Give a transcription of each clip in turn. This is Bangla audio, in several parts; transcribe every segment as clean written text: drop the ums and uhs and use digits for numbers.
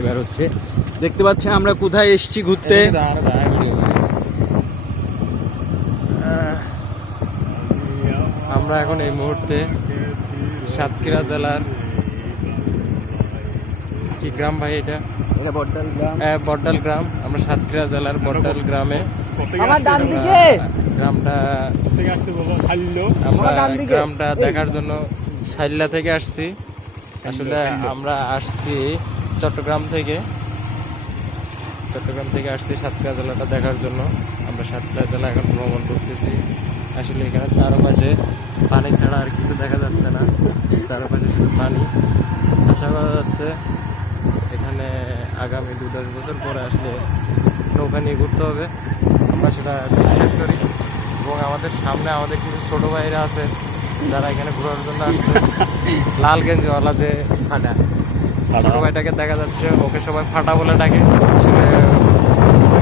এবার হচ্ছে দেখতে পাচ্ছেন আমরা কোথায় এসেছি ঘুরতে। আমরা এখন এই মুহূর্তে সাতক্ষীরা জেলার কি গ্রাম ভাই এটা? এটা বড্ডাল গ্রাম। বড্ডাল গ্রাম। আমরা সাতক্ষীরা জেলার বড্ডাল গ্রামে আমার ডান দিকে গ্রামটা আমরা গ্রামটা দেখার জন্য সাইল্লা থেকে আসছি। আসলে আমরা আসছি চট্টগ্রাম থেকে আসছি সাতক্ষীরা জেলাটা দেখার জন্য। আমরা সাতক্ষীরা জেলা এখন ভ্রমণ করতেছি। আসলে এখানে চারপাশে পানি ছাড়া আর কিছু দেখা যাচ্ছে না, চারপাশে শুধু পানি। আশা করা যাচ্ছে এখানে আগামী 2-10 বছর পরে আসলে নৌকা নিয়ে ঘুরতে হবে, আমরা সেটা বিশ্বাস করি। এবং আমাদের সামনে আমাদের কিছু ছোট ভাইরা আছে যারা এখানে ঘোরার জন্য আসছে। লাল গেঞ্জিওয়ালা যে ফাটা ছোট ভাইটাকে দেখা যাচ্ছে, ওকে সবাই ফাটা বলে ডাকে। আসলে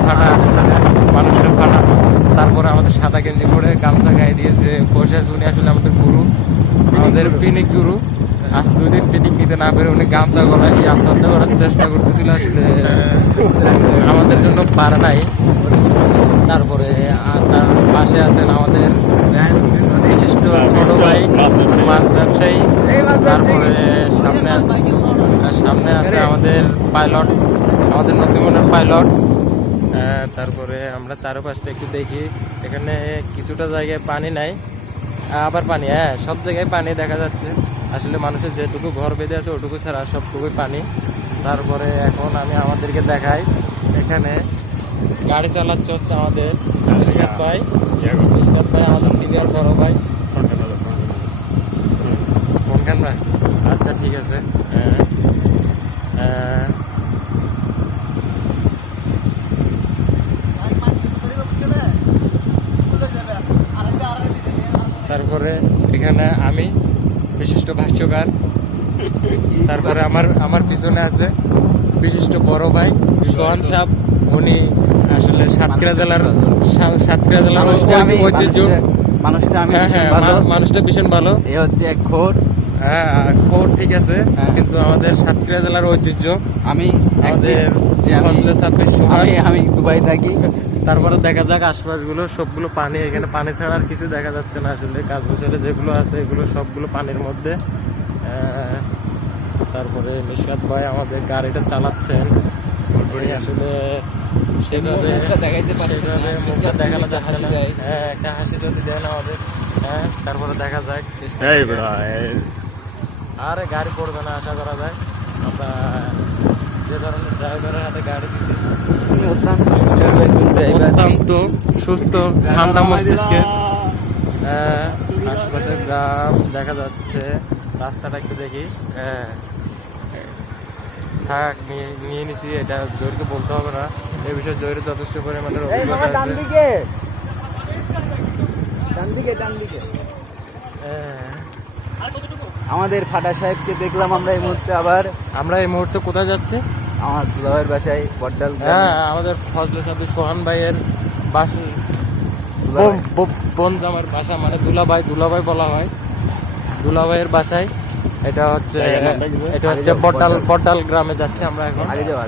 ফাটা মানুষটা ফাটা। তারপরে আমাদের সাদা গেঞ্জি পরে গামছা গায়ে দিয়েছে বসে আছে। উনি আসলে আমাদের গুরু, আমাদের পিকনিক গুরু। আজ 2 দিন পিকনিক নিতে না পেরে উনি গামছা গলায় দিয়ে আত্মহত্যা করার চেষ্টা করতেছিল। আসলে আমাদের জন্য পারে নাই। তারপরে তার পাশে আছেন আমাদের বিশিষ্ট ছোট ভাই মাছ ব্যবসায়ী। তারপরে সামনে আছে আমাদের পাইলট, আমাদের নসিমনের পাইলট। তারপরে আমরা চারপাশটা একটু দেখি। এখানে কিছুটা জায়গায় পানি নাই, আবার পানি, সব জায়গায় পানি দেখা যাচ্ছে। আসলে মানুষের যেটুকু ঘর বেঁধে আছে ওটুকু ছাড়া সবটুকুই পানি। তারপরে এখন আমি আমাদেরকে দেখাই, এখানে গাড়ি চালাচ্ছে হচ্ছে আমাদের মিশকাত ভাই আমাদের সিনিয়র বড় ভাই। কোনখান ভাই? আচ্ছা ঠিক আছে। তারপরে এখানে আমি বিশিষ্ট ভাষ্যকার। তারপরে আমার পিছনে আছে বিশিষ্ট বড় ভাই সোহান সাহ। উনি আসলে সাতক্ষীরা জেলার ঐতিহ্য মানুষটা ভীষণ ভালো। এ হচ্ছে এক খোর। খোর ঠিক আছে, কিন্তু আমাদের সাতক্ষীরা জেলার ঐতিহ্য। আমি আমি দুবাই থাকি। তারপরে দেখা যাক আশপাশগুলো সবগুলো পানি, এখানে পানি ছাড়া আর কিছু দেখা যাচ্ছে না। আসলে কাজ বছরে যেগুলো আছে এগুলো সবগুলো পানির মধ্যে। তারপরে মিশকাত ভাই আমাদের গাড়িটা চালাচ্ছেন। আসলে সেভাবে মুখটা দেখানো যাচ্ছে না। একটা হাসি যদি দেন আমাদের। তারপরে দেখা যাক। আরে গাড়ি পড়বে না আশা করা যায়। আমরা যে ধরনের ড্রাইভারের হাতে গাড়ি দিছি, অত্যন্ত সুস্থ ঠান্ডা মস্তিষ্কে। আশপাশের গ্রাম দেখা যাচ্ছে। রাস্তাটা একটু দেখি। থাক নিয়ে নিছি, এটা জোরকে বলতে হবে না। এই বিষয়ে জোরে যথেষ্ট পরিমাণের অভিজ্ঞতা আছে। আমাদের ফাটা সাহেবকে দেখলাম আমরা এই মুহূর্তে। আবার আমরা এই মুহূর্তে কোথায় যাচ্ছি? আমার দুলাভাইয়ের বাসায় বড্ডাল। আমাদের ফজলে সাথে সোহান ভাইয়ের বাসা, বোন জামার বাসা, মানে দুলাভাই বলা হয়। দুলাভাইয়ের বাসায় এটা হচ্ছে বড্ডাল গ্রামে যাচ্ছে আমরা এখন। আগে যাও।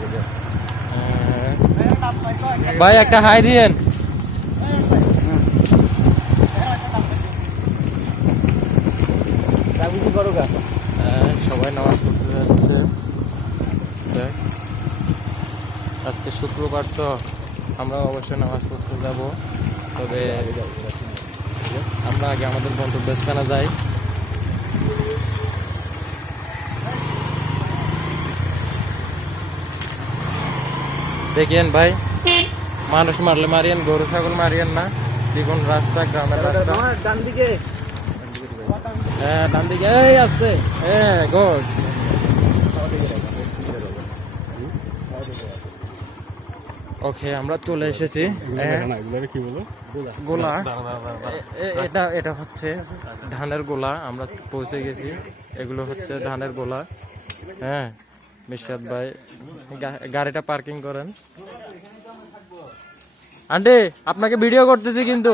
ভাই একটা হাই দিয়েন। সবাই নামাজ পড়তে যাচ্ছে। আজকে শুক্রবার তো আমরা অবশ্যই নামাজ পড়তে যাব। তবে আমরা আগে আমাদের গন্তব্যস্থানে যাই। দেখেন ভাই, মানুষ মারলে মারিয়েন, গরু ছাগল মারিয়েন না। জীবন রাস্তা, গ্রামের রাস্তা। ডান দিকে। ডান দিকে। এই আসতে গুড। ওকে, আমরা চলে এসেছি। গোলা, এটা হচ্ছে ধানের গোলা। আমরা পৌঁছে গেছি। এগুলো হচ্ছে ধানের গোলা। মিশকাত ভাই গাড়িটা পার্কিং করেন। আন্টি আপনাকে ভিডিও করতেছি কিন্তু।